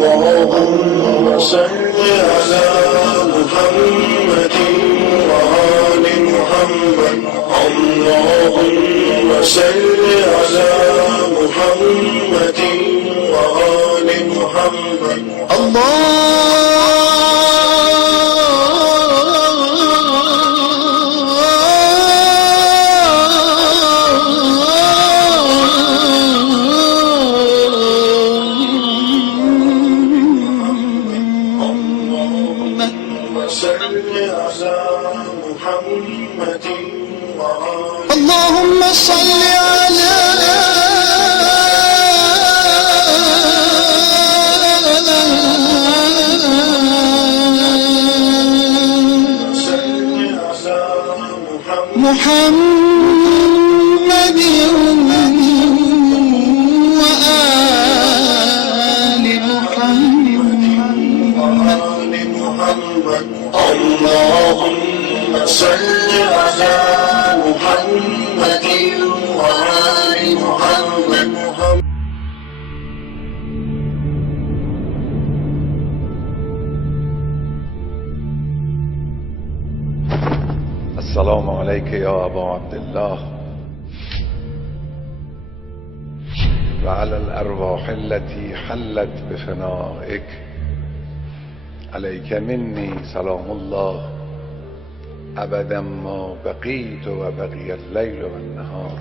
اللهم صل على محمد وآل محمد اللهم صل على محمد وآل محمد اللهم صل على محمد وآل محمد اللهم صل على محمد وآل محمد السلام عليك يا أبا عبد الله وعلى الأرواح التي حلت بفنائك عليك مني سلام الله أبدا ما بقيت وبقي الليل والنهار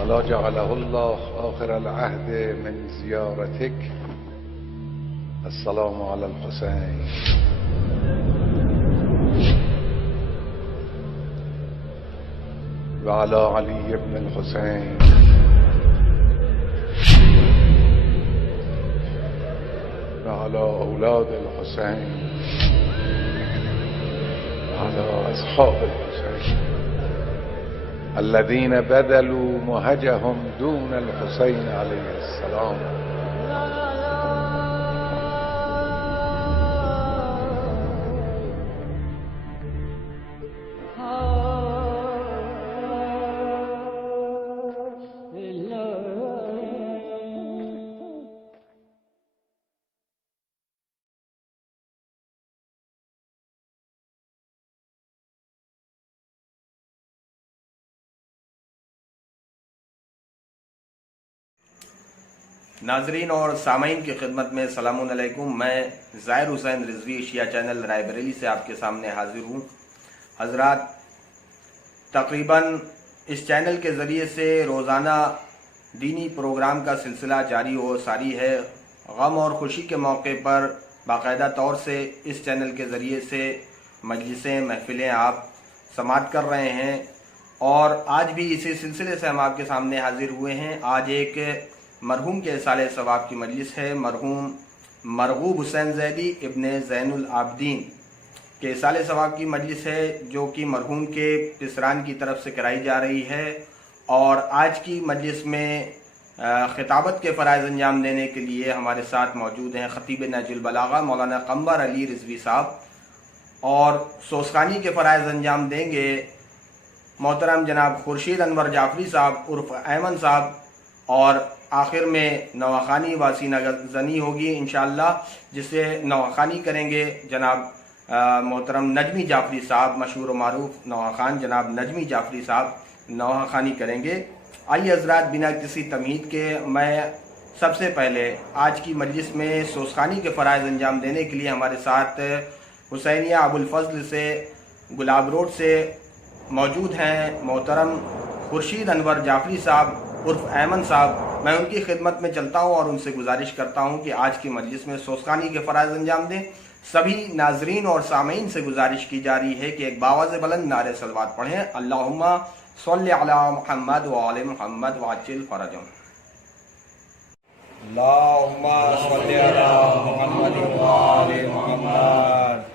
ولا جعله الله آخر العهد من زيارتك. السلام على الحسين وعلى علي بن الحسين وعلى أولاد الحسين وعلى أصحاب الحسين الذين بذلوا مهجهم دون الحسين عليه السلام. ناظرین اور سامعین کی خدمت میں السلام علیکم. میں ظاہر حسین رضوی ایشیا چینل رائے بریلی سے آپ کے سامنے حاضر ہوں. حضرات، تقریباً اس چینل کے ذریعے سے روزانہ دینی پروگرام کا سلسلہ جاری و ساری ہے. غم اور خوشی کے موقع پر باقاعدہ طور سے اس چینل کے ذریعے سے مجلسیں محفلیں آپ سماعت کر رہے ہیں، اور آج بھی اسی سلسلے سے ہم آپ کے سامنے حاضر ہوئے ہیں. آج ایک مرحوم کے اصالہ ثواب کی مجلس ہے. مرحوم مرغوب حسین زیدی ابن زین العابدین کے اصالہ ثواب کی مجلس ہے، جو کہ مرحوم کے پسران کی طرف سے کرائی جا رہی ہے. اور آج کی مجلس میں خطابت کے فرائض انجام دینے کے لیے ہمارے ساتھ موجود ہیں خطیب نہج البلاغہ مولانا قمر علی رضوی صاحب، اور سوسخانی کے فرائض انجام دیں گے محترم جناب خورشید انور جعفری صاحب عرف ایمن صاحب، اور آخر میں نواخانی واسی نگزنی ہوگی انشاءاللہ، جسے نواخانی کریں گے جناب محترم نجمی جعفری صاحب، مشہور و معروف نواخان جناب نجمی جعفری صاحب نواخانی کریں گے. آئیے حضرات، بنا کسی تمہید کے میں سب سے پہلے آج کی مجلس میں سوسخانی کے فرائض انجام دینے کے لیے ہمارے ساتھ حسینیہ ابوالفضل سے گلاب روڈ سے موجود ہیں محترم خورشید انور جعفری صاحب عرف ایمن صاحب. میں ان کی خدمت میں چلتا ہوں اور ان سے گزارش کرتا ہوں کہ آج کی مجلس میں سوسخانی کے فرائض انجام دیں. سبھی ناظرین اور سامعین سے گزارش کی جا رہی ہے کہ ایک باواز بلند نعرہ صلوات پڑھیں. اللہم صلی علی محمد وآل محمد وعجل فرجهم. اللہم صلی علی محمد وآل محمد.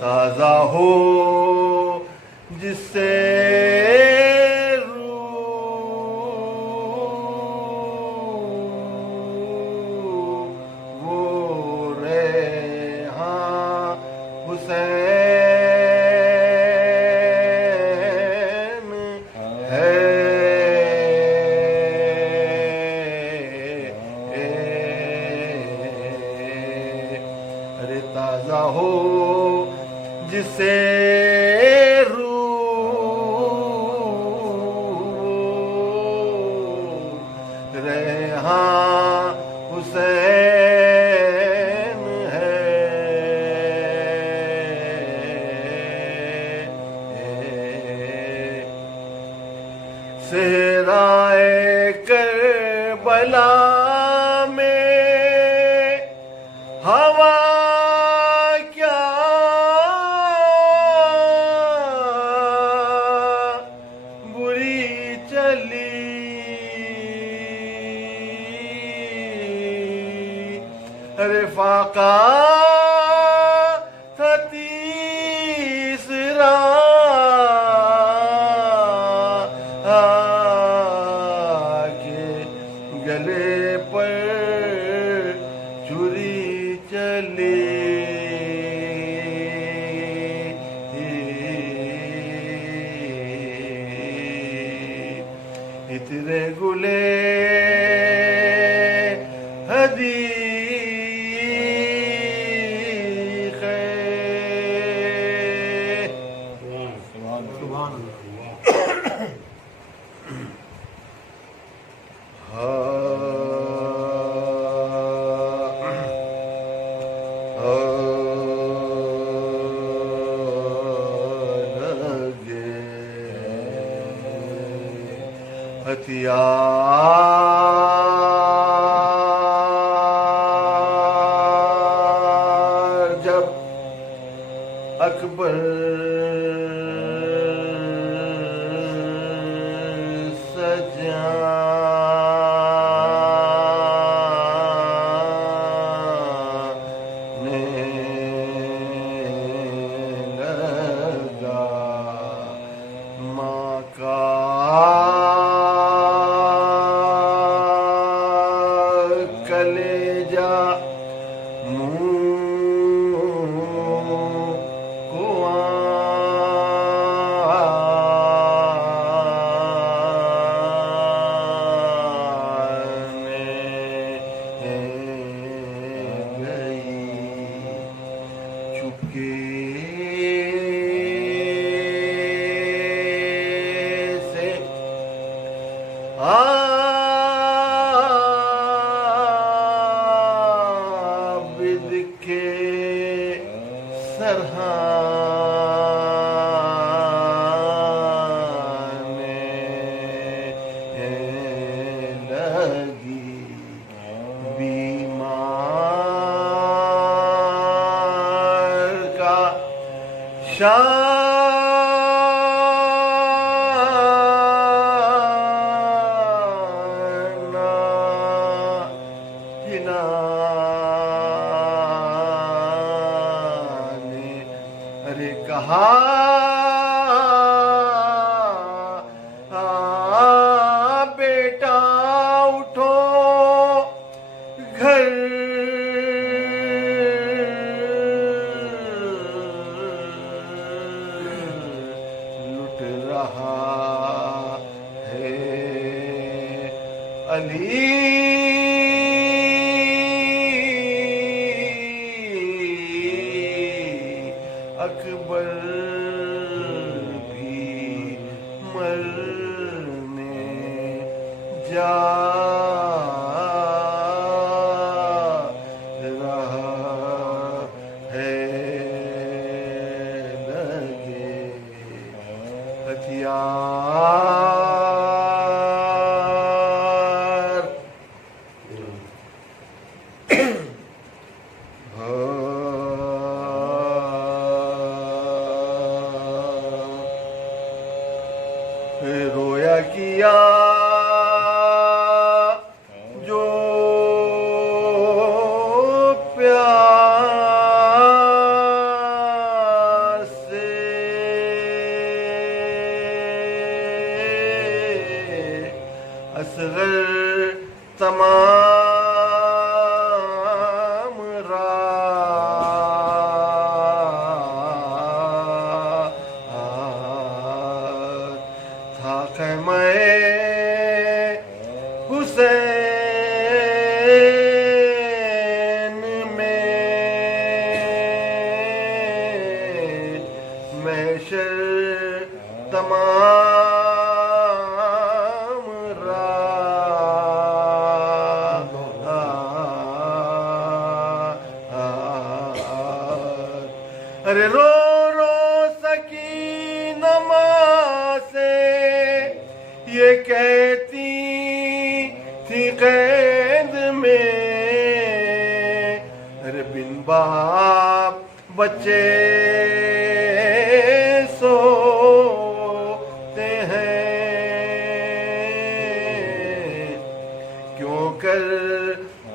تازہ ہو جس سے تازہ ہو جس سے روح ریحاں حسین ہے صحرائے کربلا میں ہوا فاقہ تھا تیسرا کے گلے پر چھری چلی اترے گلے حدیث ہتھیار جب اکبر عابد کے سرہانے لگی بیمار کا بیٹا اٹھو گھر لٹ رہا ہے علی اکبر بھی مرنے جا رہا ہے لگے ہتھیار محشر تمام رات ارے رو رو سکینہ ماں سے یہ کہتی تھی قید میں ارے بن باپ بچے سوتے ہیں کیوں کر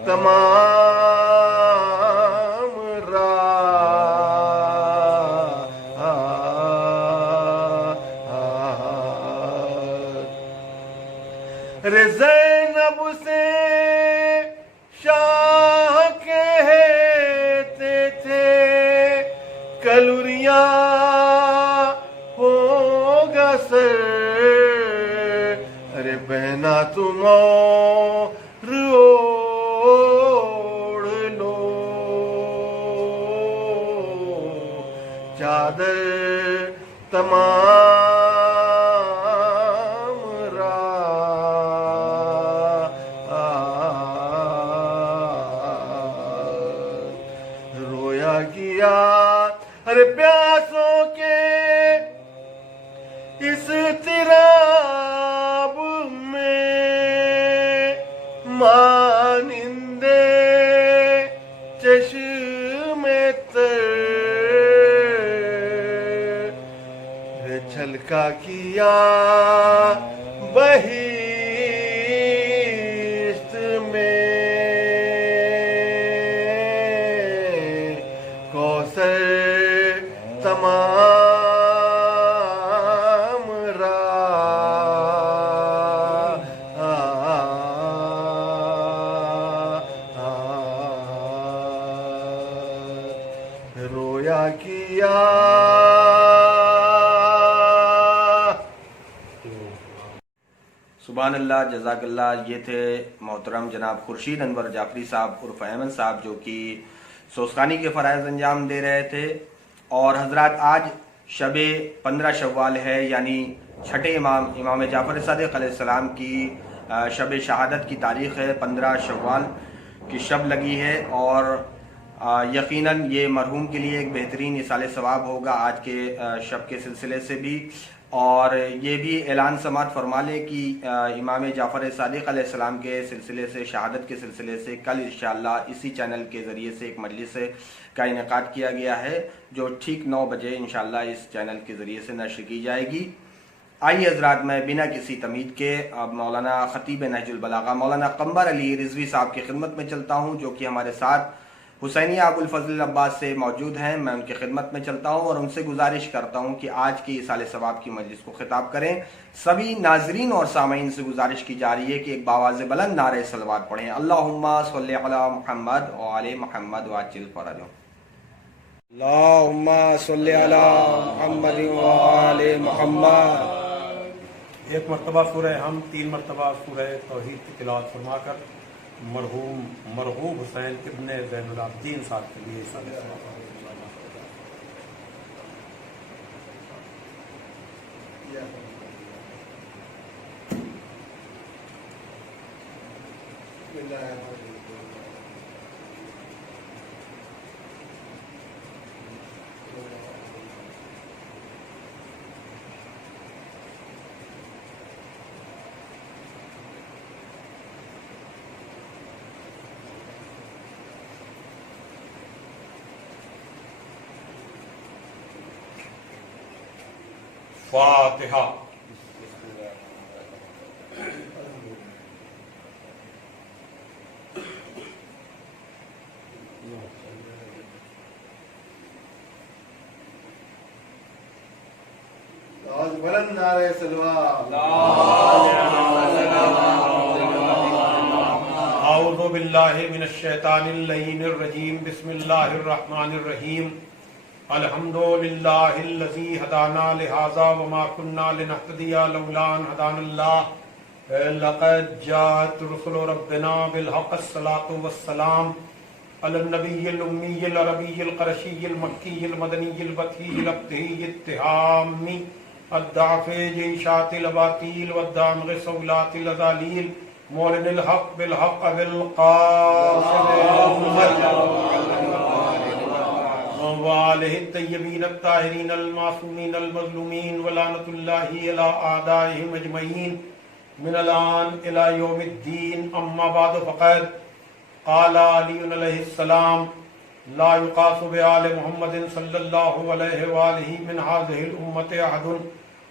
تمام رات ارے زینب سے شاہ کہتے تھے کلوریاں ہوگا سر ارے بہنا تم اور اوڑھ لو چادر تمام رات رویا کیا ارے پیاسوں کے اس اضطراب میں مانندے چشم تر چھلکا کیا بہشت میں کوثر تمام رات رویا کیا سبحان اللہ، جزاک اللہ۔ یہ تھے محترم جناب خورشید انور جعفری صاحب عرف احمد صاحب، جو کہ سوسخانی کے فرائض انجام دے رہے تھے۔ اور حضرات، آج شب 15 شوال ہے، یعنی چھٹے امام جعفر صادق علیہ السلام کی شب شہادت کی تاریخ ہے۔ 15 شوال کی شب لگی ہے، اور یقیناً یہ مرحوم کے لیے ایک بہترین ایصال ثواب ہوگا آج کے شب کے سلسلے سے بھی۔ اور یہ بھی اعلان سماعت فرما لے کہ امام جعفر صادق علیہ السلام کے سلسلے سے، شہادت کے سلسلے سے کل انشاءاللہ اسی چینل کے ذریعے سے ایک مجلس کا انعقاد کیا گیا ہے، جو ٹھیک 9 بجے انشاءاللہ اس چینل کے ذریعے سے نشر کی جائے گی۔ آئیے حضرات، میں بنا کسی تمہید کے اب مولانا خطیب نہج البلاغہ مولانا قمبر علی رضوی صاحب کی خدمت میں چلتا ہوں، جو کہ ہمارے ساتھ حسینیہ ابو الفضل عباس سے موجود ہیں۔ میں ان کی خدمت میں چلتا ہوں اور ان سے گزارش کرتا ہوں کہ آج کی ایصال ثواب کی مجلس کو خطاب کریں۔ سبھی ناظرین اور سامعین سے گزارش کی جا رہی ہے کہ ایک باواز بلند نعرہ صلوات پڑھیں، اللہم صلی علی محمد وعلی محمد وعجل فرجہم۔ اللہم صلی علی محمد وعلی محمد۔ ایک مرتبہ سورہ ہم، 3 مرتبہ سورہ توحید کی تلاوت فرما کر مرحوم مرغوب حسین ابن زین العابدین صاحب کے لیے ایصال ثواب فاتحہ۔ آواز بلند نعرہ صلوات۔ اعوذ باللہ من الشیطان اللعین الرجیم، بسم اللہ الرحمن الرحیم۔ الحمد للہ الذی ہدانا لہذا وما كنا لنہتدی لولا ان ہدانا اللہ، لقد جاءت رسل ربنا بالحق الصلاۃ والسلام علی النبی الامی العربی القرشی المکی المدنی البطحی الابتہی التہامی الدعفیج اشاعت الاباطیل والدامغ سولات الازالیل مولن الحق بالحق بالقاسم محمد وآلہ الطیبین الطاہرین المعصومین المظلومین ولعنۃ اللہ علی اعدائہم اجمعین من الآن الى یوم الدین. اما بعد فقد قال علی علیہ السلام لا یقاس بآل محمد صلی اللہ علیہ وآلہ من هذه الامة احد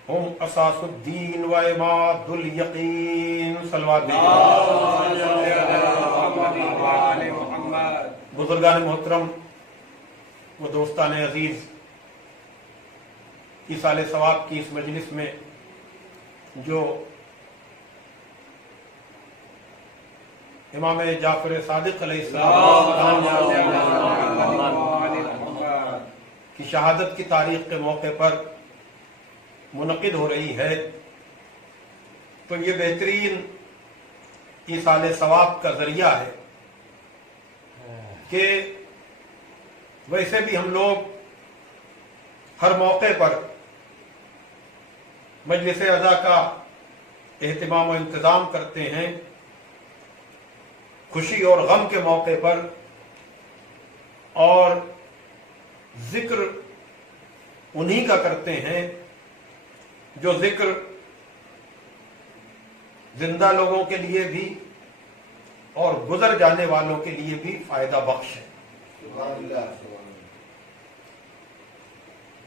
ہم اساس الدین و عماد الیقین. صلوات بزرگان محترم و دوستان عزیز، ایصال ثواب کی اس مجلس میں جو امام جعفر صادق علیہ السلام کی شہادت کی تاریخ کے موقع پر منعقد ہو رہی ہے، تو یہ بہترین ایصال ثواب کا ذریعہ ہے کہ ویسے بھی ہم لوگ ہر موقع پر مجلس عزا کا اہتمام و انتظام کرتے ہیں، خوشی اور غم کے موقع پر، اور ذکر انہی کا کرتے ہیں جو ذکر زندہ لوگوں کے لیے بھی اور گزر جانے والوں کے لیے بھی فائدہ بخش ہے.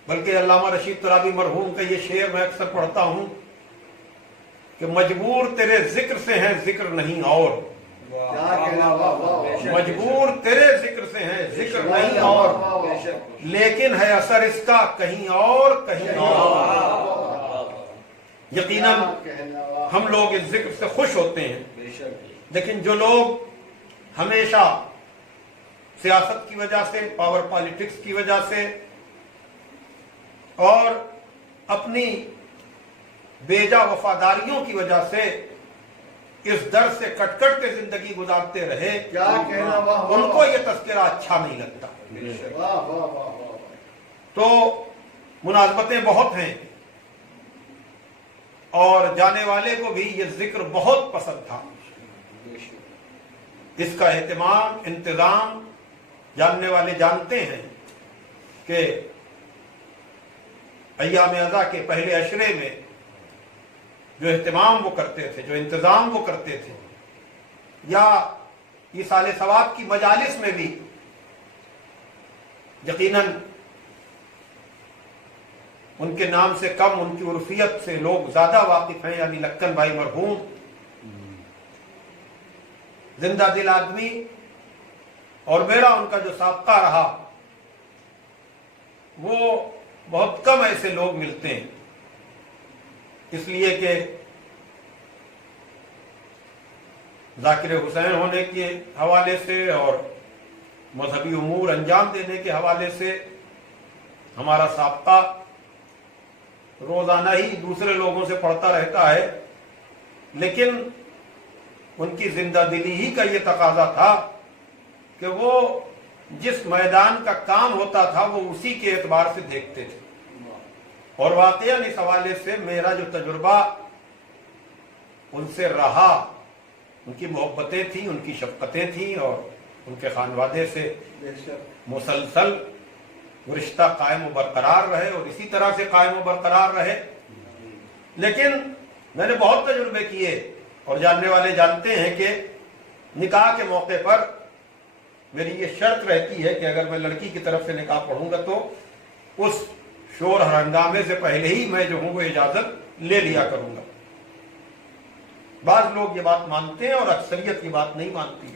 بلکہ علامہ رشید ترابی مرحوم کا یہ شعر میں اکثر پڑھتا ہوں کہ مجبور تیرے ذکر سے ہیں ذکر نہیں اور، مجبور تیرے ذکر سے ہیں ذکر نہیں اور، لیکن ہے اثر اس کا کہیں اور کہیں اور. یقیناً ہم لوگ اس ذکر سے خوش ہوتے ہیں، لیکن جو لوگ ہمیشہ سیاست کی وجہ سے، پاور پالیٹکس کی وجہ سے اور اپنی بیجا وفاداریوں کی وجہ سے اس در سے کٹ کٹ کے زندگی گزارتے رہے، ان کو یہ تذکرہ اچھا نہیں لگتا. تو مناسبتیں بہت ہیں اور جانے والے کو بھی یہ ذکر بہت پسند تھا. اس کا اہتمام، انتظام جاننے والے جانتے ہیں کہ ایام عزا کے پہلے عشرے میں جو اہتمام وہ کرتے تھے، جو انتظام وہ کرتے تھے، یا ایصال ثواب کی مجالس میں بھی یقیناً ان کے نام سے کم ان کی عرفیت سے لوگ زیادہ واقف ہیں، یعنی لکھن بھائی مرحوم زندہ دل آدمی، اور میرا ان کا جو سابقہ رہا وہ بہت کم ایسے لوگ ملتے ہیں، اس لیے کہ ذاکر حسین ہونے کے حوالے سے اور مذہبی امور انجام دینے کے حوالے سے ہمارا سابقہ روزانہ ہی دوسرے لوگوں سے پڑھتا رہتا ہے، لیکن ان کی زندہ دلی ہی کا یہ تقاضا تھا کہ وہ جس میدان کا کام ہوتا تھا وہ اسی کے اعتبار سے دیکھتے تھے. اور واقعاً اس حوالے سے میرا جو تجربہ ان سے رہا، ان کی محبتیں تھیں، ان کی شفقتیں تھیں، اور ان کے خانوادے سے مسلسل رشتہ قائم و برقرار رہے اور اسی طرح سے قائم و برقرار رہے. لیکن میں نے بہت تجربے کیے اور جاننے والے جانتے ہیں کہ نکاح کے موقع پر میری یہ شرط رہتی ہے کہ اگر میں لڑکی کی طرف سے نکاح پڑھوں گا تو اس شور ہنگامے سے پہلے ہی میں جو ہوں وہ اجازت لے لیا کروں گا. بعض لوگ یہ بات مانتے ہیں اور اکثریت یہ بات نہیں مانتی،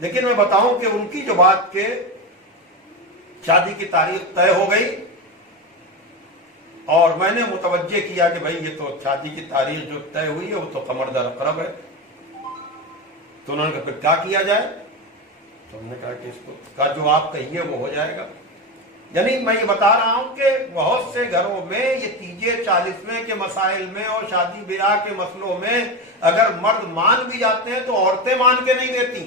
لیکن میں بتاؤں کہ ان کی جو بات کہ شادی کی تاریخ طے ہو گئی اور میں نے متوجہ کیا کہ بھائی یہ تو شادی کی تاریخ جو طے ہوئی ہے وہ تو قمر در اقرب ہے، تو انہوں نے کہا پھر کیا کیا جائے؟ تو ہم نے کہا کہ اس کو کا جو آپ کہیے وہ ہو جائے گا. یعنی میں یہ بتا رہا ہوں کہ بہت سے گھروں میں یہ تیجے چالیسویں کے مسائل میں اور شادی بیاہ کے مسئلوں میں اگر مرد مان بھی جاتے ہیں تو عورتیں مان کے نہیں دیتی.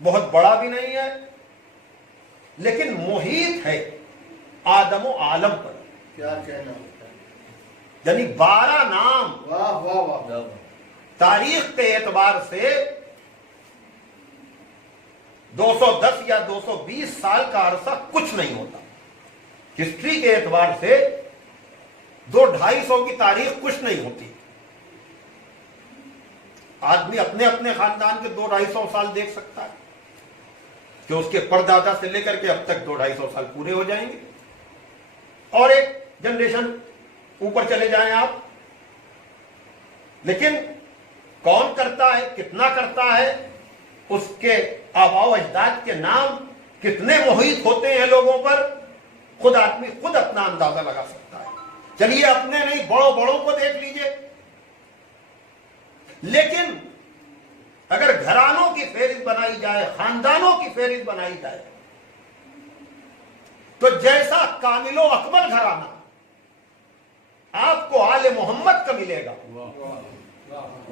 بہت بڑا بھی نہیں ہے، لیکن محیط ہے آدم و عالم پر. کیا کہنا ہوتا ہے. یعنی 12 نام واہ واہ واہ. تاریخ کے اعتبار سے 210 یا 220 سال کا عرصہ کچھ نہیں ہوتا. ہسٹری کے اعتبار سے 200-250 کی تاریخ کچھ نہیں ہوتی. آدمی اپنے اپنے خاندان کے 200-250 سال دیکھ سکتا ہے کہ اس کے پردادا سے لے کر کے اب تک 200-250 سال پورے ہو جائیں گے، اور ایک جنریشن اوپر چلے جائیں آپ. لیکن کون کرتا ہے، کتنا کرتا ہے، اس کے آباء و اجداد کے نام کتنے محیط ہوتے ہیں لوگوں پر، خود آدمی خود اپنا اندازہ لگا سکتا ہے. چلیے اپنے نہیں، بڑوں بڑوں کو دیکھ لیجئے. لیکن اگر گھرانوں کی فہرست بنائی جائے، خاندانوں کی فہرست بنائی جائے، تو جیسا کامل و اکمل گھرانہ آپ کو آل محمد کا ملے گا،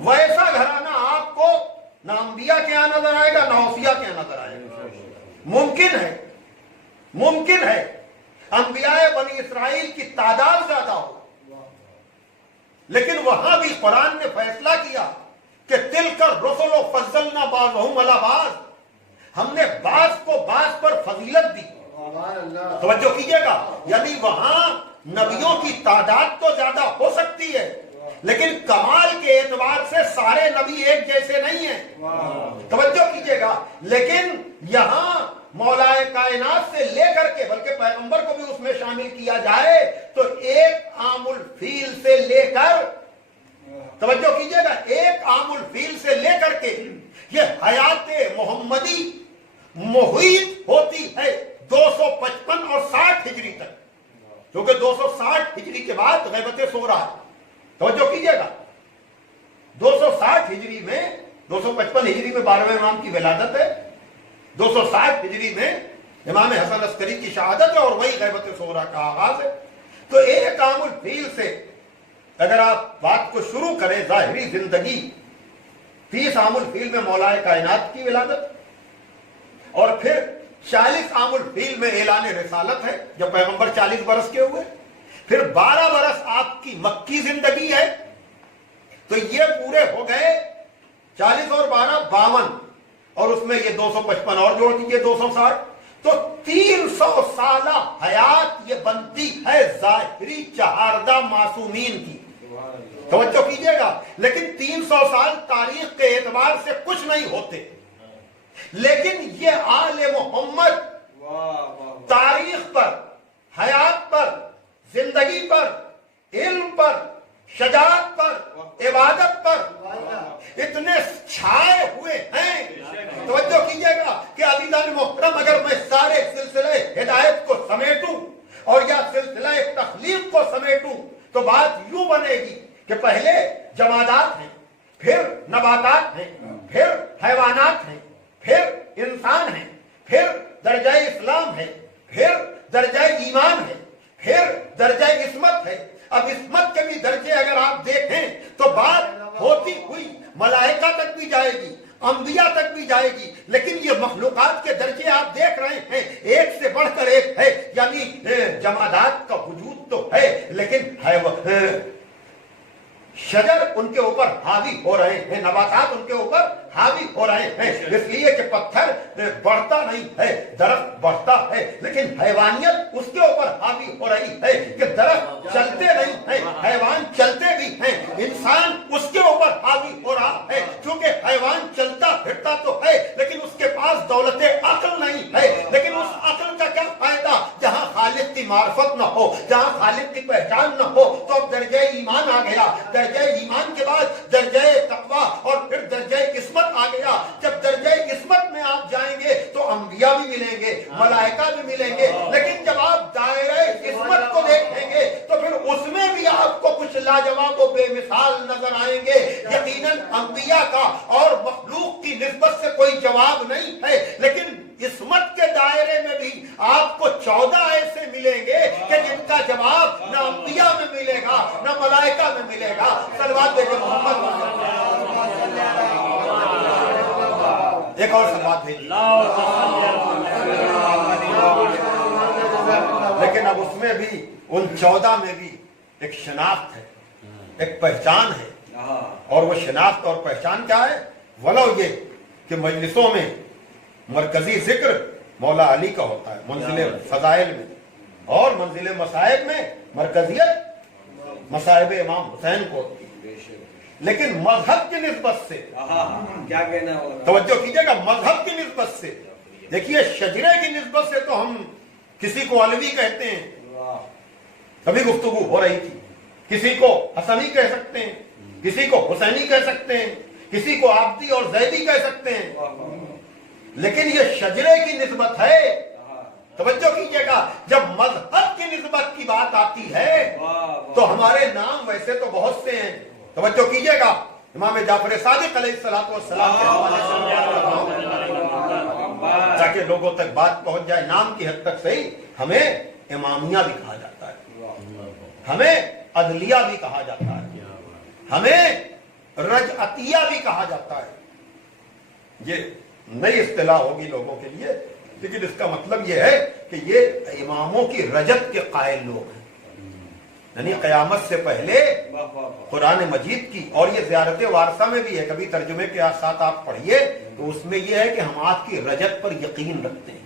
ویسا گھرانہ آپ کو نہ انبیاء کے یہاں نظر آئے گا، نہ اوصیاء کے یہاں نظر آئے گا. ممکن ہے انبیاء بنی اسرائیل کی تعداد زیادہ ہو، لیکن وہاں بھی قرآن نے فیصلہ کیا کہ تلک الرسل فضلنا بعضهم علی بعض، ہم نے بعض کو بعض پر فضیلت دی. توجہ کیجئے گا، یعنی وہاں نبیوں کی تعداد تو زیادہ ہو سکتی ہے، لیکن کمال کے اعتبار سے سارے نبی ایک جیسے نہیں ہیں. توجہ کیجئے گا. لیکن یہاں مولا کائنات سے لے کر کے بلکہ پیغمبر کو بھی اس میں شامل کیا جائے تو ایک عام الفیل سے لے کر، توجہ کیجئے گا، ایک عام الفیل سے لے کر کے یہ حیات محمدی محیط ہوتی ہے 255 اور 60 ہجری تک، کیونکہ 260 ہجری کے بعد غیبت صغریٰ ہے. توجہ کیجئے گا، 260 ہجری میں 255 ہجری میں 12ویں امام کی ولادت ہے، 260 ہجری میں امام حسن عسکری کی شہادت ہے، اور وہی غیبت صغریٰ کا آغاز ہے. تو ایک عام الفیل سے اگر آپ بات کو شروع کریں ظاہری زندگی، 30 عام الفیل میں مولا کائنات کی ولادت، اور پھر 40 عام الفیل میں اعلان رسالت ہے جب پیغمبر 40 برس کے ہوئے، پھر 12 برس آپ کی مکی زندگی ہے. تو یہ پورے ہو گئے 40 اور 12 52، اور اس میں یہ 255 اور جوڑ دیجئے 260، تو 300 سالہ حیات یہ بنتی ہے ظاہری چہاردہ معصومین کی. توجہ کیجئے گا. لیکن 300 سال تاریخ کے اعتبار سے کچھ نہیں ہوتے، لیکن یہ آل محمد تاریخ پر، حیات پر، زندگی پر، علم پر، شجاعت پر، عبادت پر اتنے چھائے ہوئے ہیں. توجہ کیجئے گا کہ عزیزان محترم، اگر میں سارے سلسلے ہدایت کو سمیٹوں اور یا سلسلہ تخلیق کو سمیٹوں تو بات یوں بنے گی کہ پہلے جمادات ہیں، پھر نباتات ہیں، پھر حیوانات ہیں، پھر انسان ہیں، پھر درجہ اسلام ہے، پھر درجہ ایمان ہے، پھر درجہ عصمت ہے. اب عصمت کے بھی درجے اگر آپ دیکھیں تو بات ہوتی ہوئی ملائکہ تک بھی جائے گی، انبیاء تک بھی جائے گی. لیکن یہ مخلوقات کے درجے آپ دیکھ رہے ہیں ایک سے بڑھ کر ایک ہے. یعنی جمادات کا وجود تو ہے، لیکن شجر ان کے اوپر حاوی ہو رہے ہیں، نباتات ان کے اوپر حاوی ہو رہے ہیں، اس لیے کہ پتھر بڑھتا نہیں ہے، درخت بڑھتا ہے، لیکن حیوانیت اس کے اوپر حاوی ہو رہی ہے کہ درخت چلتے نہیں ہیں، حیوان چلتے بھی ہیں، انسان اس کے اوپر حاوی ہو رہا ہے. کیونکہ حیوان چلتا پھرتا تو ہے لیکن اس کے پاس دولت عقل نہیں ہے. لیکن اس عقل کا کیا فائدہ جہاں خالق کی معرفت نہ ہو، جہاں خالق کی پہچان نہ ہو. تو اب درجہ ایمان آ گیا، درجہ ایمان کے بعد درجہ تقویٰ اور پھر درجہ عصمت آ گیا. جب درجہ عصمت میں آپ جائیں گے تو انبیاء بھی ملیں گے، ملائکہ بھی ملیں گے. لیکن جب آپ دائرہ عصمت کو دیکھیں گے تو پھر اس میں بھی آپ کو کچھ لاجواب و بے مثال نظر آئیں گے. یقیناً انبیاء کا اور مخلوق کی نسبت سے کوئی جواب نہیں ہے، لیکن عصمت کے دائرے میں بھی آپ کو 14 ایسے ملیں گے کہ جن کا جواب نہ انبیاء میں ملے گا نہ ملائکہ میں ملے گا. صلوات دے کے محمد ایک اور سلوات بھیجیے. لیکن اب اس میں بھی ان 14 میں بھی ایک شناخت ہے, ایک پہچان ہے, اور وہ شناخت اور پہچان کیا ہے؟ ولو یہ کہ مجلسوں میں مرکزی ذکر مولا علی کا ہوتا ہے منزل فضائل میں, اور منزل مصائب میں مرکزیت مصائب امام حسین کو ہوتی ہے. لیکن مذہب کی نسبت سے کیا کہنا ہے, توجہ کیجئے گا, مذہب کی نسبت سے دیکھیے, شجرے کی نسبت سے تو ہم کسی کو علوی کہتے ہیں, کبھی گفتگو ہو رہی تھی, کسی کو حسنی کہہ سکتے ہیں, کسی کو حسینی کہہ سکتے ہیں, کسی کو عابدی اور زیدی کہہ سکتے ہیں, لیکن یہ شجرے کی نسبت ہے. توجہ کیجئے گا, جب مذہب کی نسبت کی بات آتی ہے تو ہمارے نام ویسے تو بہت سے ہیں. توجہ کیجئے گا, امام جعفر صادق علیہ السلام کے حوالے سے تاکہ لوگوں تک بات پہنچ جائے. نام کی حد تک صحیح, ہمیں امامیہ بھی کہا جاتا ہے, ہمیں عدلیہ بھی کہا جاتا ہے, ہمیں رجعتیہ بھی کہا جاتا ہے. یہ نئی اصطلاح ہوگی لوگوں کے لیے, لیکن اس کا مطلب یہ ہے کہ یہ اماموں کی رجت کے قائل لوگ ہیں, یعنی قیامت سے پہلے قرآن مجید کی, اور یہ زیارت وارثہ میں بھی ہے, کبھی ترجمے کے ساتھ آپ پڑھیے تو اس میں یہ ہے کہ ہم آپ کی رجت پر یقین رکھتے ہیں,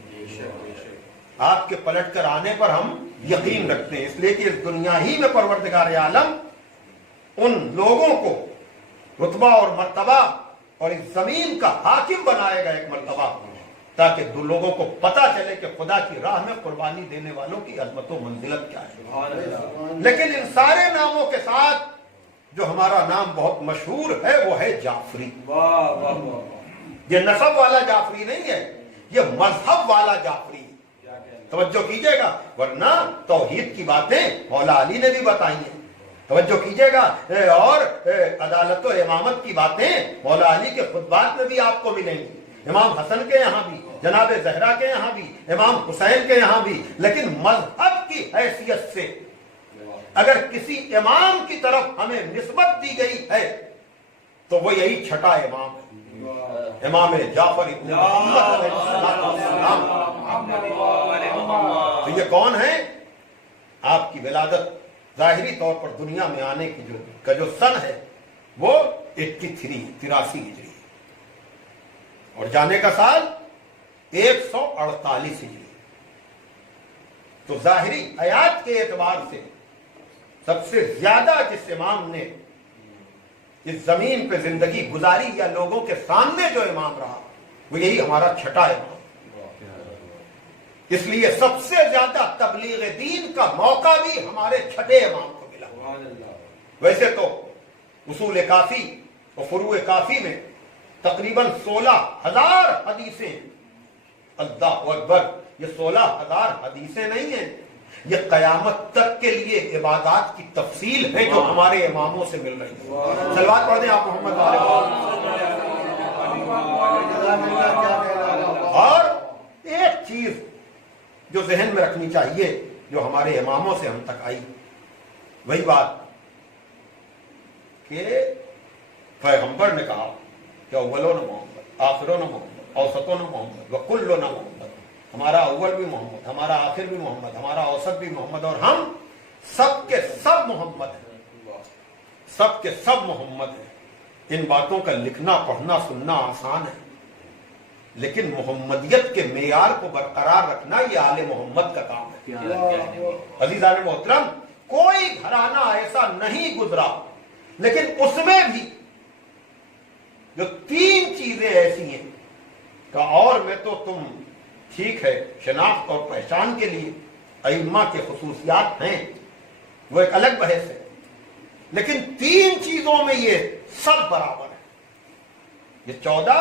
آپ کے پلٹ کر آنے پر ہم یقین رکھتے ہیں, اس لیے کہ اس دنیا ہی میں پروردگار عالم ان لوگوں کو رتبہ اور مرتبہ اور اس زمین کا حاکم بنائے گا ایک مرتبہ, تاکہ دو لوگوں کو پتا چلے کہ خدا کی راہ میں قربانی دینے والوں کی عظمت و منزلت کیا ہے. لیکن ان سارے ناموں کے ساتھ جو ہمارا نام بہت مشہور ہے وہ ہے جعفری. یہ نسب والا جعفری نہیں ہے, یہ مذہب والا جعفری. توجہ کیجئے گا, ورنہ توحید کی باتیں مولا علی نے بھی بتائی ہیں. توجہ کیجئے گا, اور عدالت و امامت کی باتیں مولا علی کے خطبات میں بھی آپ کو ملیں گی, امام حسن کے یہاں بھی, جناب زہرا کے یہاں بھی, امام حسین کے یہاں بھی. لیکن مذہب کی حیثیت سے اگر کسی امام کی طرف ہمیں نسبت دی گئی ہے تو وہ یہی چھٹا امام ہے, امام جعفر ابن محمد علیہ السلام. تو یہ کون ہے؟ آپ کی ولادت ظاہری طور پر دنیا میں آنے کی جو سن ہے وہ 83 ہجری, اور جانے کا سال 148 ہجری. تو ظاہری حیات کے اعتبار سے سب سے زیادہ جس امام نے اس زمین پہ زندگی گزاری یا لوگوں کے سامنے جو امام رہا وہ یہی ہمارا چھٹا امام. اس لیے سب سے زیادہ تبلیغ دین کا موقع بھی ہمارے چھٹے امام کو ملا. ویسے تو اصول کافی اور فروع کافی میں تقریباً 16,000 حدیثیں. اللہ اکبر, یہ 16,000 حدیثیں نہیں ہیں, یہ قیامت تک کے لیے عبادات کی تفصیل ہے جو ہمارے اماموں سے مل رہی ہے. صلوات پڑھ دیں آپ محمد علیہ. اور ایک چیز جو ذہن میں رکھنی چاہیے جو ہمارے اماموں سے ہم تک آئی, وہی بات کہ پیغمبر نے کہا کہ اولون محمد, آخرون محمد, اوسطون محمد, وکلون محمد. ہمارا اول بھی محمد, ہمارا آخر بھی محمد, ہمارا اوسط بھی محمد, اور ہم سب کے سب محمد ہیں, سب کے سب محمد ہیں. ان باتوں کا لکھنا پڑھنا سننا آسان ہے, لیکن محمدیت کے معیار کو برقرار رکھنا یہ آل محمد کا کام ہے. عزیزان محترم, کوئی گھرانہ ایسا نہیں گزرا, لیکن اس میں بھی جو 3 چیزیں ایسی ہیں کہ اور میں تو تم ٹھیک ہے شناخت اور پہچان کے لیے ائمہ کے خصوصیات ہیں, وہ ایک الگ بحث ہے, لیکن 3 چیزوں میں یہ سب برابر ہے. یہ 14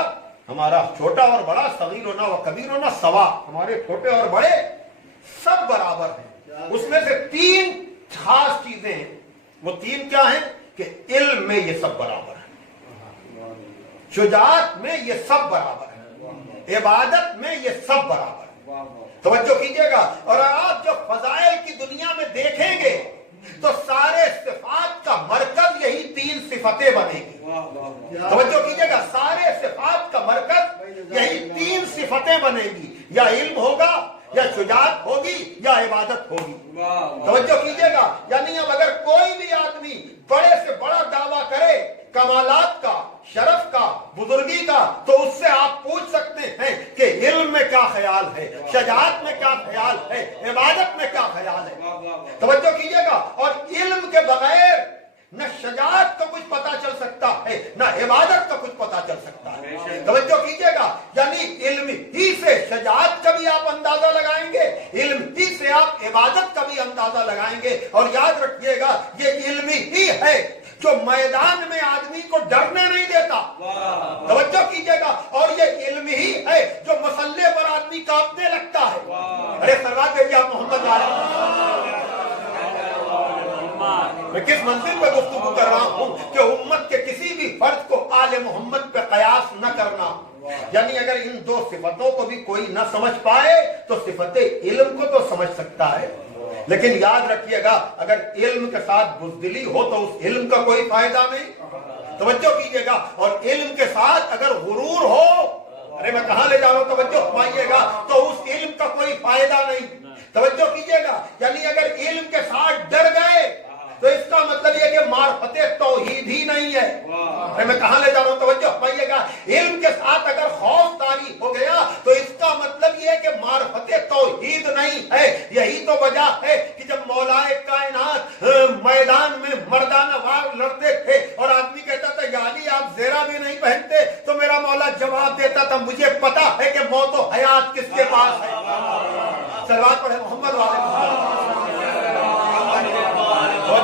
ہمارا چھوٹا اور بڑا, صغیر ہونا و کبیر ہونا سوا, ہمارے چھوٹے اور بڑے سب برابر ہیں. اس میں سے 3 خاص چیزیں ہیں. وہ 3 کیا ہیں کہ علم میں یہ سب برابر ہیں, شجاعت میں یہ سب برابر ہے, عبادت میں یہ سب برابر ہے. توجہ کیجئے گا, اور آپ جب فضائل کی دنیا میں دیکھیں گے تو سارے صفات کا مرکز یہی 3 صفتیں بنے گی. توجہ کیجئے گا, سارے صفات کا مرکز یہی تین صفتیں بنیں گی، یا علم ہوگا، یا شجاعت ہوگی، یا عبادت ہوگی۔ توجہ کیجئے گا، یعنی اب اگر کوئی بھی آدمی بڑے سے بڑا دعویٰ کرے کمالات کا، شرف کا، بزرگی کا، تو اس سے آپ پوچھ سکتے ہیں کہ علم میں کیا خیال ہے، شجاعت میں کیا خیال ہے، عبادت میں کیا خیال ہے۔ توجہ کیجئے گا، اور علم کے بغیر نہ شجاعت کا کچھ پتا چل سکتا ہے، نہ عبادت کا کچھ پتا چل سکتا ہے۔ توجہ کیجئے گا، یعنی علم ہی سے شجاعت کا بھی آپ اندازہ لگائیں گے، علم ہی سے آپ عبادت کا بھی اندازہ لگائیں گے، اور یاد رکھیے گا یہ علم ہی ہے جو میدان میں آدمی کو ڈرنے نہیں دیتا۔ توجہ کیجئے گا، اور یہ علم ہی ہے جو مسلح پر آدمی کانپنے لگتا ہے۔ ارے سلوات بھیجیے آپ محمد علیہ۔ میں کس منزل پہ گفتگو کر رہا ہوں کہ امت کے کسی بھی فرد کو آل محمد پہ قیاس نہ کرنا، یعنی اگر ان دو صفتوں کو بھی کوئی نہ سمجھ پائے تو صفت علم کو تو سمجھ سکتا ہے، لیکن یاد رکھیے گا اگر علم کے ساتھ بزدلی ہو تو اس علم کا کوئی فائدہ نہیں۔ توجہ کیجئے گا، اور علم کے ساتھ اگر غرور ہو، ارے میں کہاں لے جا رہا ہوں، توجہ فرمائیے گا، تو اس علم کا کوئی فائدہ نہیں۔ توجہ کیجئے گا، یعنی اگر علم کے ساتھ ڈر گئے تو اس کا مطلب یہ کہ معرفت توحید ہی نہیں ہے۔ ارے میں کہاں لے جا رہا ہوں، توجہ فرمائیے گا، علم کے ساتھ اگر خوف طاری ہو گیا تو اس کا مطلب یہ ہے کہ معرفت توحید نہیں ہے۔ یہی تو وجہ ہے کہ جب مولائے کائنات میدان میں مردانہ وار لڑتے تھے اور آدمی کہتا تھا یا علی آپ زیرہ بھی نہیں پہنتے، تو میرا مولا جواب دیتا تھا مجھے پتا ہے کہ موت و حیات کس کے پاس ہے۔ صلوات پڑھے محمد والے محمد۔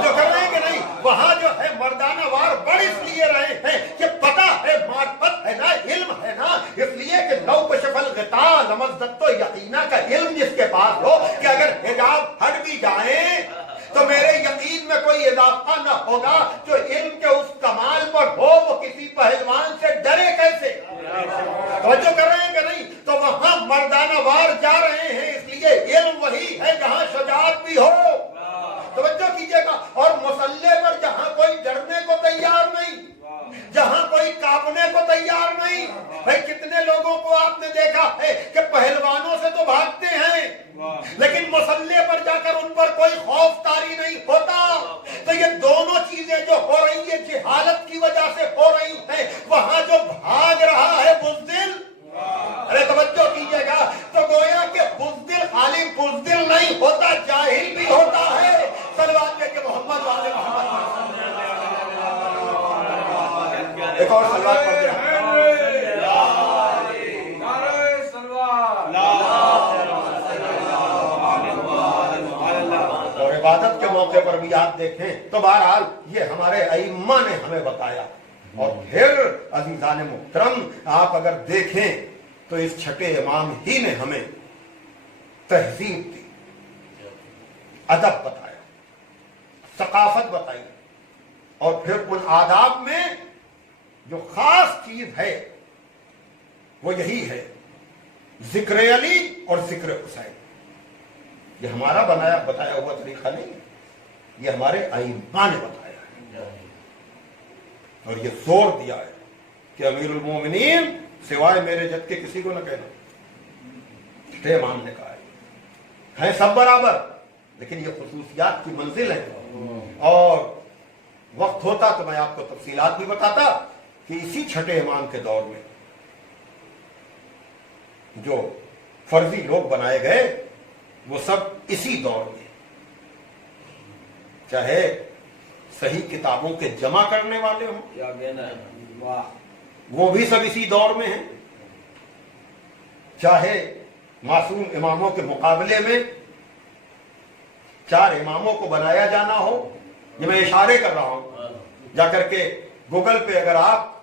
جو کر رہے ہیں کہ نہیں، وہاں جو ہے مردانہ وار بڑھ اس لیے رہے ہیں کہ پتا ہے، معرفت ہے نا، علم ہے نا، اس لیے کہ لو کشف الغطاء لمزدت یقینا کا علم جس کے پاس ہو کہ اگر حجاب ہٹ بھی جائیں تو میرے یقین میں کوئی اضافہ نہ ہوگا، جو علم کے اس کمال پر ہو وہ کسی پہلوان سے ڈرے کیسے۔ توجہ کر رہے ہیں کہ نہیں، تو وہاں مردانہ وار جا رہے ہیں، اس لیے علم وہی ہے جہاں شجاعت بھی ہو۔ توجہ کیجئے گا، اور مسلح پر جہاں کوئی ڈرنے کو تیار نہیں، جہاں کوئی کانپنے کو تیار نہیں۔ بھائی کتنے لوگوں کو آپ نے دیکھا ہے کہ پہلوانوں سے تو بھاگتے ہیں لیکن مسلح پر جا کر ان پر کوئی خوف طاری نہیں ہوتا۔ تو یہ دونوں چیزیں جو ہو رہی ہیں جہالت کی وجہ سے ہو رہی ہیں۔ وہاں جو بھاگ رہا ہے بزدل، ارے توجہ کیجئے گا، تو گویا کہ بزدل خالی بزدل نہیں ہوتا، جاہل بھی ہوتا ہے۔ صلوات کے محمد والے محمد۔ ایک اور صلوات پڑھ دیا۔ اور عبادت کے موقع پر بھی آپ دیکھیں تو بہرحال یہ ہمارے ائمہ نے ہمیں بتایا۔ اور پھر عزیزان محترم آپ اگر دیکھیں تو اس چھٹے امام ہی نے ہمیں تہذیب دی، ادب بتایا، ثقافت بتائی، اور پھر ان آداب میں جو خاص چیز ہے وہ یہی ہے ذکر علی اور ذکر حسین۔ یہ ہمارا بتایا ہوا طریقہ نہیں ہے، یہ ہمارے ائمہ نے بتایا ہے، اور یہ زور دیا ہے کہ امیر المومنین سوائے میرے جد کے کسی کو نہ کہنا۔ چھٹے امام نے کہا ہے سب برابر، لیکن یہ خصوصیات کی منزل ہے، اور وقت ہوتا تو میں آپ کو تفصیلات بھی بتاتا کہ اسی چھٹے امام کے دور میں جو فرضی لوگ بنائے گئے وہ سب اسی دور میں، چاہے صحیح کتابوں کے جمع کرنے والے ہوں وہ بھی سب اسی دور میں ہیں، چاہے معصوم اماموں کے مقابلے میں 4 اماموں کو بنایا جانا ہو۔ یہ میں اشارے کر رہا ہوں، جا کر کے گوگل پہ اگر آپ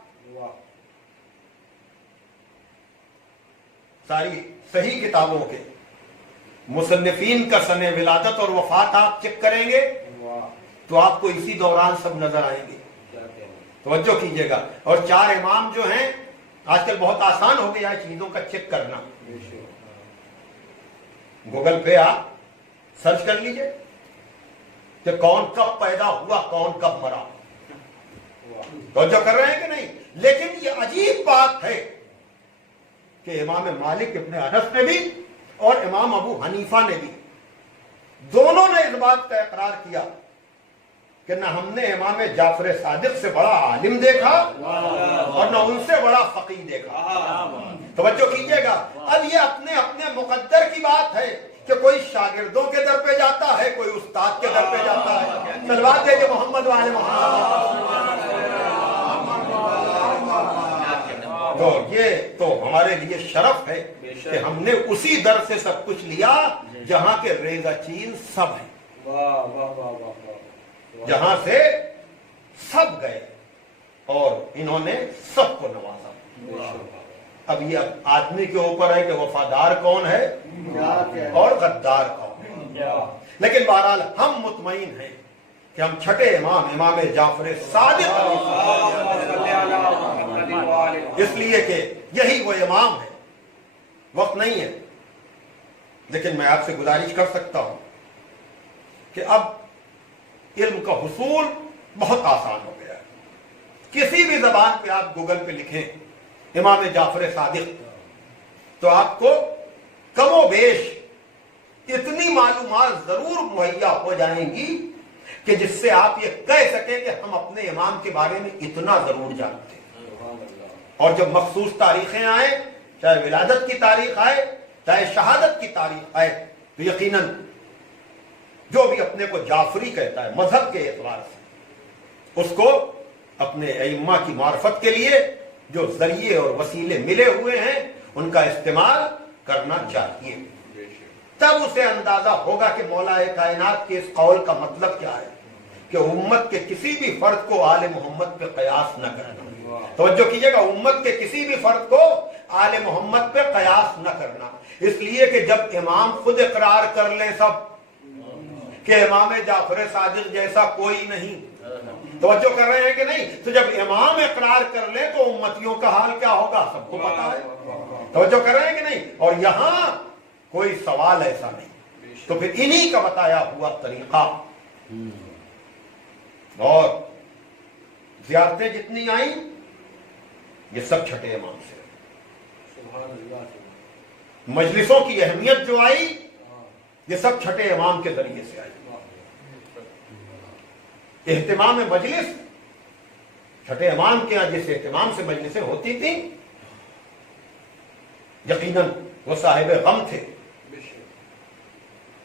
ساری صحیح کتابوں کے مصنفین کا سن ولادت اور وفات آپ چیک کریں گے تو آپ کو اسی دوران سب نظر آئیں گے۔ توجہ کیجئے گا، اور 4 امام جو ہیں آج کل بہت آسان ہو گیا ہے چیزوں کا چیک کرنا، گوگل پہ آپ سرچ کر لیجئے کہ کون کب پیدا ہوا، کون کب مرا۔ توجہ کر رہے ہیں کہ نہیں؟ لیکن یہ عجیب بات ہے کہ امام مالک ابن انس نے بھی اور امام ابو حنیفہ نے بھی دونوں نے اس بات کا اقرار کیا کہ نہ ہم نے امام جعفر صادق سے بڑا عالم دیکھا اور نہ ان سے بڑا فقیہ دیکھا. توجہ کیجئے گا. اب یہ اپنے اپنے مقدر کی بات ہے کہ کوئی شاگردوں کے در پہ جاتا ہے, کوئی استاد کے در پہ جاتا ہے. صلوات دیجئے محمد والے محمد. تو یہ تو ہمارے لیے شرف ہے کہ ہم نے اسی در سے سب کچھ لیا جہاں کے ریزہ چین سب ہیں, جہاں سے سب گئے اور انہوں نے سب کو نوازا. اب یہ آدمی کے اوپر ہے کہ وفادار کون ہے اور غدار کون ہے. لیکن بہرحال ہم مطمئن ہیں کہ ہم چھٹے امام جعفر صادق اس لیے کہ یہی وہ امام ہے. وقت نہیں ہے لیکن میں آپ سے گزارش کر سکتا ہوں کہ اب علم کا حصول بہت آسان ہو گیا ہے. کسی بھی زبان پہ آپ گوگل پہ لکھیں امام جعفر صادق تو آپ کو کم و بیش اتنی معلومات ضرور مہیا ہو جائیں گی کہ جس سے آپ یہ کہہ سکیں کہ ہم اپنے امام کے بارے میں اتنا ضرور جانتے ہیں. اور جب مخصوص تاریخیں آئیں, چاہے ولادت کی تاریخ آئے چاہے شہادت کی تاریخ آئے, تو یقیناً جو بھی اپنے کو جعفری کہتا ہے مذہب کے اعتبار سے اس کو اپنے ائمہ کی معرفت کے لیے جو ذریعے اور وسیلے ملے ہوئے ہیں ان کا استعمال کرنا چاہیے. تب اسے اندازہ ہوگا کہ مولا کائنات کے اس قول کا مطلب کیا ہے کہ امت کے کسی بھی فرد کو آل محمد پہ قیاس نہ کرنا. توجہ کیجئے گا, امت کے کسی بھی فرد کو آل محمد پہ قیاس نہ کرنا. اس لیے کہ جب امام خود اقرار کر لیں سب کہ امام جعفر صادق جیسا کوئی نہیں, توجہ کر رہے ہیں کہ نہیں, تو جب امام اقرار کر لیں تو امتیوں کا حال کیا ہوگا سب کو پتا ہے. توجہ کر رہے ہیں کہ نہیں. اور یہاں کوئی سوال ایسا نہیں, تو پھر انہی کا بتایا ہوا طریقہ اور زیارتیں جتنی آئیں یہ سب چھٹے امام سے. مجلسوں کی اہمیت جو آئی یہ سب چھٹے امام کے ذریعے سے آئی. اہتمام مجلس چھٹے امام کے یہاں جس اہتمام سے مجلسیں ہوتی تھیں یقیناً وہ صاحب غم تھے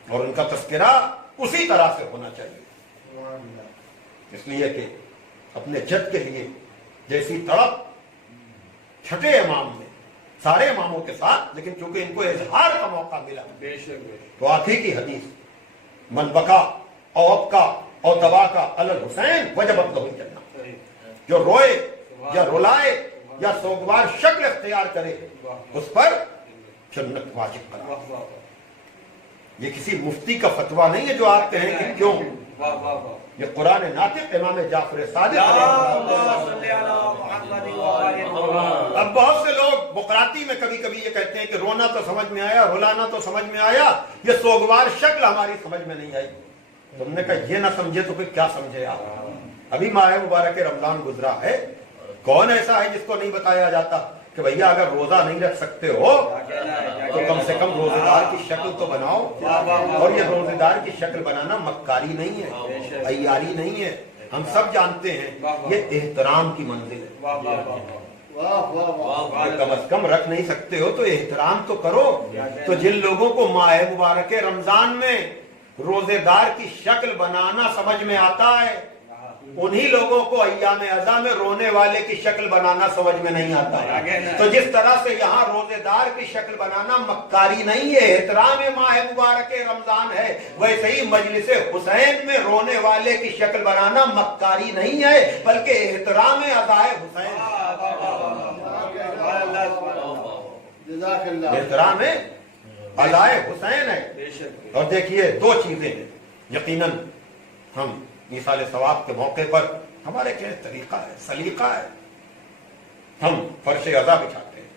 اور ان کا تذکرہ اسی طرح سے ہونا چاہیے. اس لیے کہ اپنے جد کے لیے جیسی تڑپ چھٹے امام نے سارے اماموں کے ساتھ, لیکن چونکہ ان کو اظہار کا موقع ملا تو آخری کی حدیث من بکا او ابکا او تبا کا علی الحسین وجبت لہ الجنہ, جو روئے یا رلائے یا سوگوار شکل اختیار کرے اس پر جنت واجب کرا. یہ کسی مفتی کا فتویٰ نہیں ہے جو آپ کہیں کہ کیوں, یہ قرآن ناطق امام جعفر صادق. اب بہت سے لوگ بقراتی میں کبھی کبھی یہ کہتے ہیں کہ رونا تو سمجھ میں آیا, رلانا تو سمجھ میں آیا, یہ سوگوار شکل ہماری سمجھ میں نہیں آئی. تم نے کہا یہ نہ سمجھے تو پھر کیا سمجھے آپ. ابھی ماہ مبارک رمضان گزرا ہے, کون ایسا ہے جس کو نہیں بتایا جاتا کہ بھیا اگر روزہ نہیں رکھ سکتے ہو تو کم سے کم روزے دار کی شکل تو بناؤ. اور یہ روزے دار کی شکل بنانا مکاری نہیں ہے, عیاری نہیں ہے. ہم سب جانتے ہیں یہ احترام کی منزل ہے. کم از کم رکھ نہیں سکتے ہو تو احترام تو کرو. تو جن لوگوں کو ماہ مبارک رمضان میں روزے دار کی شکل بنانا سمجھ میں آتا ہے انہی لوگوں کو ایام ازا میں رونے والے کی شکل بنانا سمجھ میں نہیں آتا ہے. تو جس طرح سے یہاں روزے دار کی شکل بنانا مکاری نہیں ہے, احترام ماہ مبارک رمضان ہے, ویسے ہی مجلس حسین میں رونے والے کی شکل بنانا مکاری نہیں ہے بلکہ احترام ازائے حسین, احترام ازائے حسین ہے. اور دیکھیے دو چیزیں ہیں یقیناً ہم مثال ثواب کے موقع پر ہمارے کیا طریقہ ہے, سلیقہ ہے, ہم فرش عزا بچھاتے ہیں.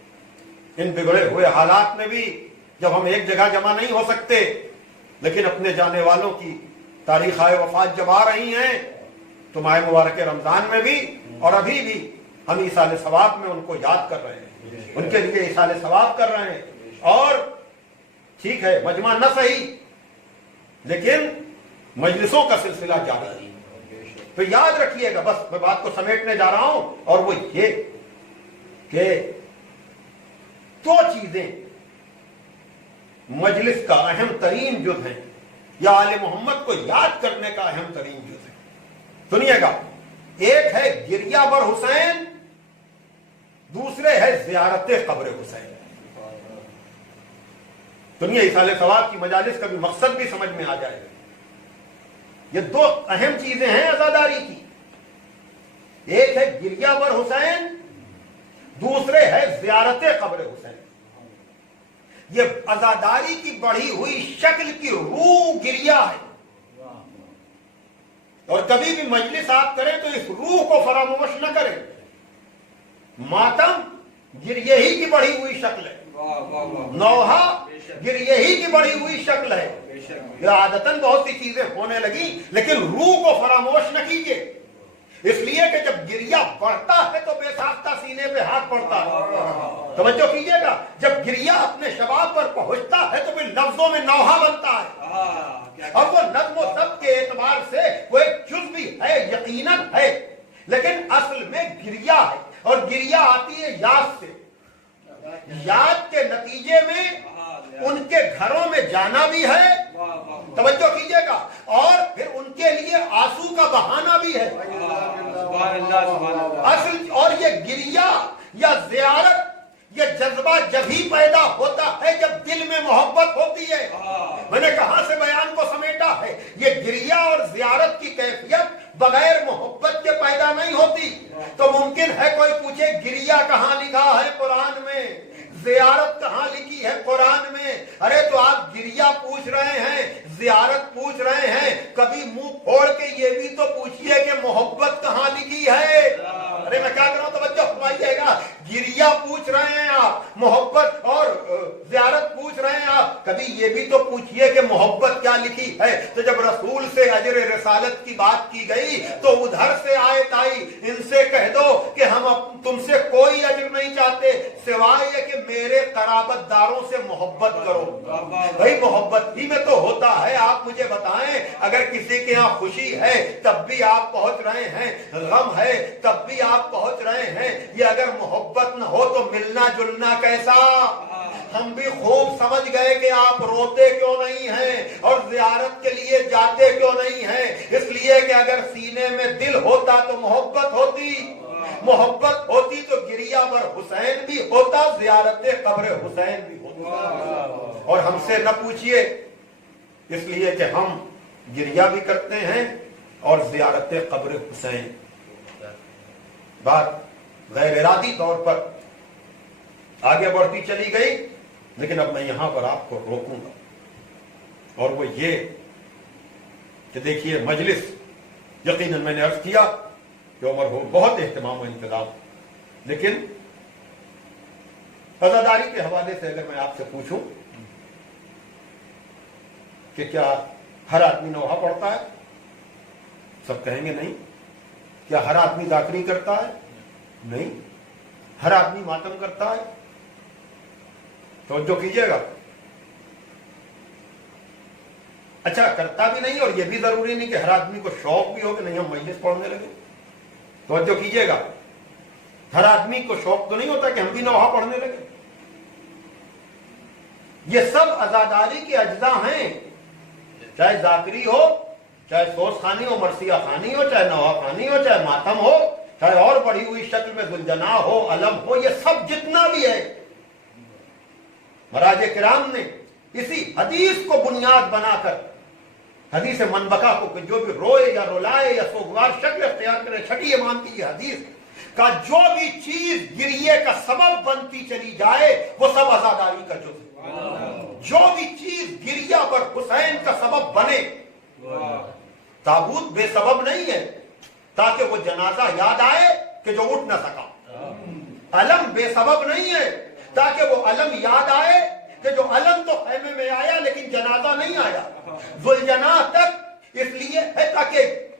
ان بگڑے ہوئے حالات میں بھی جب ہم ایک جگہ جمع نہیں ہو سکتے لیکن اپنے جانے والوں کی تاریخ وفات جب آ رہی ہیں تو ماہ مبارک رمضان میں بھی اور ابھی بھی ہم مثال ثواب میں ان کو یاد کر رہے ہیں. ان کے لیے ایصال ثواب کر رہے ہیں. اور ٹھیک ہے مجمع نہ صحیح لیکن مجلسوں کا سلسلہ جاری ہے. تو یاد رکھیے گا، بس میں بات کو سمیٹنے جا رہا ہوں، اور وہ یہ کہ دو چیزیں مجلس کا اہم ترین جز ہیں یا آل محمد کو یاد کرنے کا اہم ترین جز ہے. سنیے گا، ایک ہے گریہ بر حسین، دوسرے ہے زیارت قبر حسین. سنیے، ایصال ثواب کی مجالس کا بھی مقصد بھی سمجھ میں آ جائے گا. یہ دو اہم چیزیں ہیں عزاداری کی، ایک ہے گریہ بر حسین، دوسرے ہے زیارت قبر حسین. یہ عزاداری کی بڑھی ہوئی شکل کی روح گریہ ہے، اور کبھی بھی مجلس آپ کریں تو اس روح کو فراموش نہ کریں. ماتم گریہ ہی کی بڑھی ہوئی شکل ہے، نوحہ گریہ ہی کی بڑھی ہوئی شکل ہے. یہ عادتاً بہت سی چیزیں ہونے لگی لیکن روح کو فراموش نہ کیجیے، اس لیے کہ جب گریہ بڑھتا ہے تو بے ساختہ سینے پہ ہاتھ پڑتا ہے. توجہ کیجیے گا، جب گریہ اپنے شباب پر پہنچتا ہے تو پھر لفظوں میں نوحہ بنتا ہے، اور وہ نظم و ضبط کے اعتبار سے وہ ایک جز بھی ہے، یقیناً ہے، لیکن اصل میں گریہ ہے. اور گریہ آتی ہے یاد سے، یاد کے نتیجے میں ان کے گھروں میں جانا بھی ہے، توجہ کیجیے گا، اور پھر ان کے لیے آنسو کا بہانہ بھی ہے. اصل اور یہ گریہ یا زیارت، یہ جذبہ جب ہی پیدا ہوتا ہے جب دل میں محبت ہوتی ہے. میں نے کہاں سے بیان کو سمیٹا ہے، یہ گریہ اور زیارت کی کیفیت بغیر محبت کے پیدا نہیں ہوتی. تو ممکن ہے کوئی پوچھے گریہ کہاں لکھا ہے قرآن میں، زیارت کہاں لکھی ہے قرآن میں؟ ارے تو آپ گریہ پوچھ رہے ہیں، زیارت پوچھ رہے ہیں، کبھی منہ پھوڑ کے یہ بھی تو پوچھئے کہ محبت کہاں لکھی ہے. ارے میں کیا کروں، توجہ فرمائیے گا. گریہ پوچھ رہے ہیں آپ، محبت اور زیارت پوچھ رہے ہیں آپ، کبھی یہ بھی تو پوچھئے کہ محبت کیا لکھی ہے. تو جب رسول سے اجر رسالت کی بات کی گئی تو ادھر سے آیت آئی، ان سے کہہ دو کہ ہم تم سے کوئی اجر نہیں چاہتے سوائے یہ کہ میرے قرابت داروں سے محبت کرو. بھائی محبت ہی میں تو ہوتا ہے. آپ مجھے بتائیں، اگر کسی کے یہاں خوشی ہے تب بھی آپ پہنچ رہے ہیں، غم ہے تب بھی آپ پہنچ رہے ہیں. یہ اگر محبت نہ ہو تو ملنا جلنا کیسا؟ ہم بھی خوب سمجھ گئے کہ آپ روتے کیوں نہیں ہیں اور زیارت کے لیے جاتے کیوں نہیں ہیں. اس لیے کہ اگر سینے میں دل ہوتا تو محبت ہوتی، محبت ہوتی تو گریہ بر حسین بھی ہوتا، زیارت قبر حسین بھی ہوتا. اور ہم سے نہ پوچھئے، اس لیے کہ ہم گریہ بھی کرتے ہیں اور زیارت قبر حسین. بات غیر ارادی طور پر آگے بڑھتی چلی گئی، لیکن اب میں یہاں پر آپ کو روکوں گا، اور وہ یہ کہ دیکھیے مجلس، یقیناً میں نے عرض کیا کہ عمر ہو بہت اہتمام و انتظام، لیکن عزاداری کے حوالے سے اگر میں آپ سے پوچھوں کہ کیا ہر آدمی نوحہ پڑھتا ہے؟ سب کہیں گے نہیں. کیا ہر آدمی ذاکری کرتا ہے؟ نہیں. ہر آدمی ماتم کرتا ہے؟ توجہ کیجئے گا. اچھا کرتا بھی نہیں، اور یہ بھی ضروری نہیں کہ ہر آدمی کو شوق بھی ہو کہ نہیں ہم مجلس پڑھنے لگے. توجہ کیجئے گا، ہر آدمی کو شوق تو نہیں ہوتا کہ ہم بھی نوحہ پڑھنے لگے. یہ سب عزاداری کے اجزاء ہیں، چاہے ذاکری ہو، چاہے سوز خانی ہو، مرثیہ خانی ہو، چاہے نوحہ خانی ہو، چاہے ماتم ہو، چاہے اور بڑھی ہوئی شکل میں ذوالجناح ہو، علم ہو، یہ سب جتنا بھی ہے مراج کرام نے اسی حدیث کو بنیاد بنا کر، حدیث منبکہ کو کہ جو بھی روئے یا رلائے یا سوگوار شکل اختیار کرے، چھٹی امام کی یہ حدیث کا جو بھی چیز گریے کا سبب بنتی چلی جائے وہ سب عزاداری کا جز ہے. جو بھی چیز گریہ پر حسین کا سبب بنے. تابوت بے سبب نہیں ہے تاکہ وہ جنازہ یاد آئے کہ جو اٹھ نہ سکا. علم بے سبب نہیں ہے تاکہ وہ علم یاد آئے کہ جو علم تو خیمے میں آیا لیکن جنازہ نہیں آیا. ذوالجناح تک اس لیے ہے تاکہ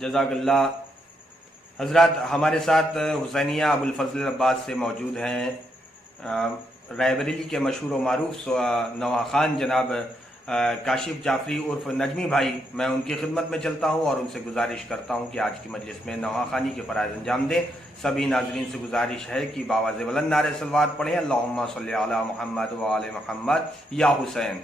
جزاک اللہ۔ حضرات ہمارے ساتھ حسینیہ ابوالفضل عباس سے موجود ہیں، رائے بریلی کے مشہور و معروف نواں خان جناب کاشف جعفری عرف نجمی بھائی، میں ان کی خدمت میں چلتا ہوں اور ان سے گزارش کرتا ہوں کہ آج کی مجلس میں نواں خانی کے فرائض انجام دیں۔ سبھی ناظرین سے گزارش ہے کہ باواز بلند نعرہ صلوات پڑھیں، اللہم صلی علی محمد و آل محمد، یا حسین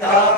تھا